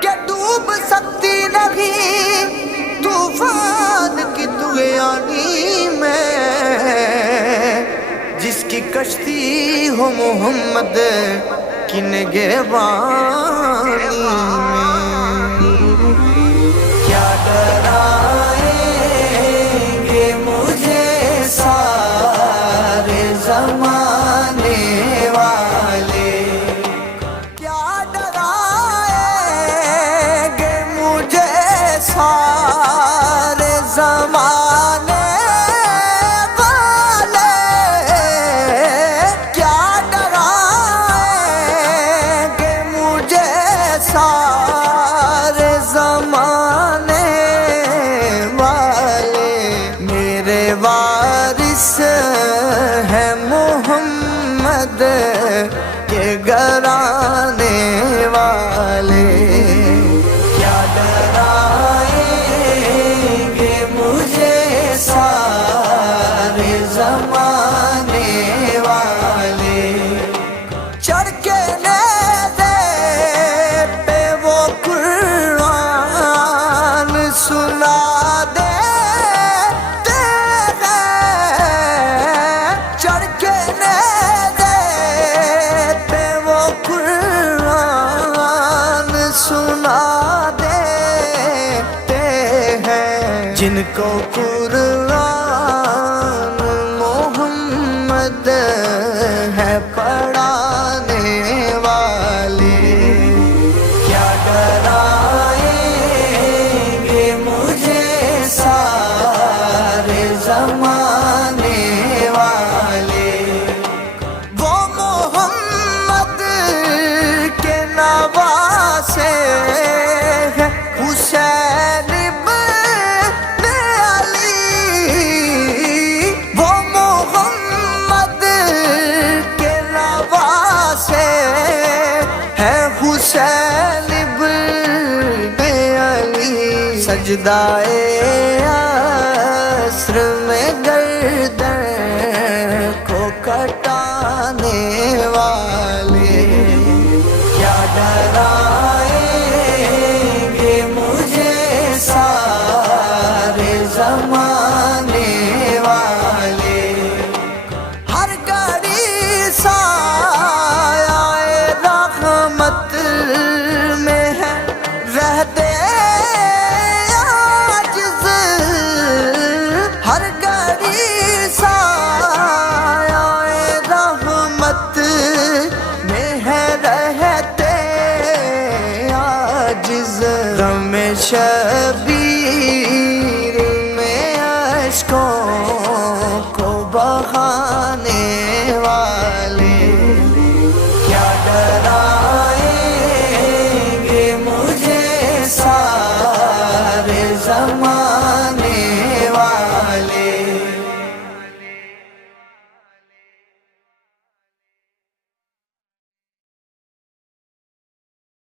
کہ ڈوب سکتی نہیں طوفان کی طغیانی میں، جس کی کشتی ہو محمد کی نگہبانی میں۔ کیا ڈرائیں گے مجھے سارے زمانے والے، کیا ڈرائیں گے مجھے سارے زمانے والے، کیا ڈرائیں گے مجھے سارے زمانے والے۔ میرے وارث ہے محمد کے گھرانے والے، کیا ڈرائیں گے مجھے سارے زمانے والے۔ چڑھ کے نیزے پہ وہ قرآن سنا دیتے ہیں، چڑھ کے نیزے پہ وہ قرآن سنا دیتے ہیں، جن کو قرآن محمد ہے پڑھانے والے۔ کیا ڈرائیں گے مجھے سارے زمانے والے، وہ محمد کے نواسے ہیں حسین ابن علی، وہ محمد کے نواسے ہیں حسین ابن علی۔ سجدائے عصر میں گردن کو کٹانے والے، کیا ڈرائیں گے مجھے سارے زمانے والے۔ ہر گھڑی سایہ رحمت میں ہے رہتے عاجز، ہر گھڑی سایہ رحمت میں ہے رہتے عاجز۔ غم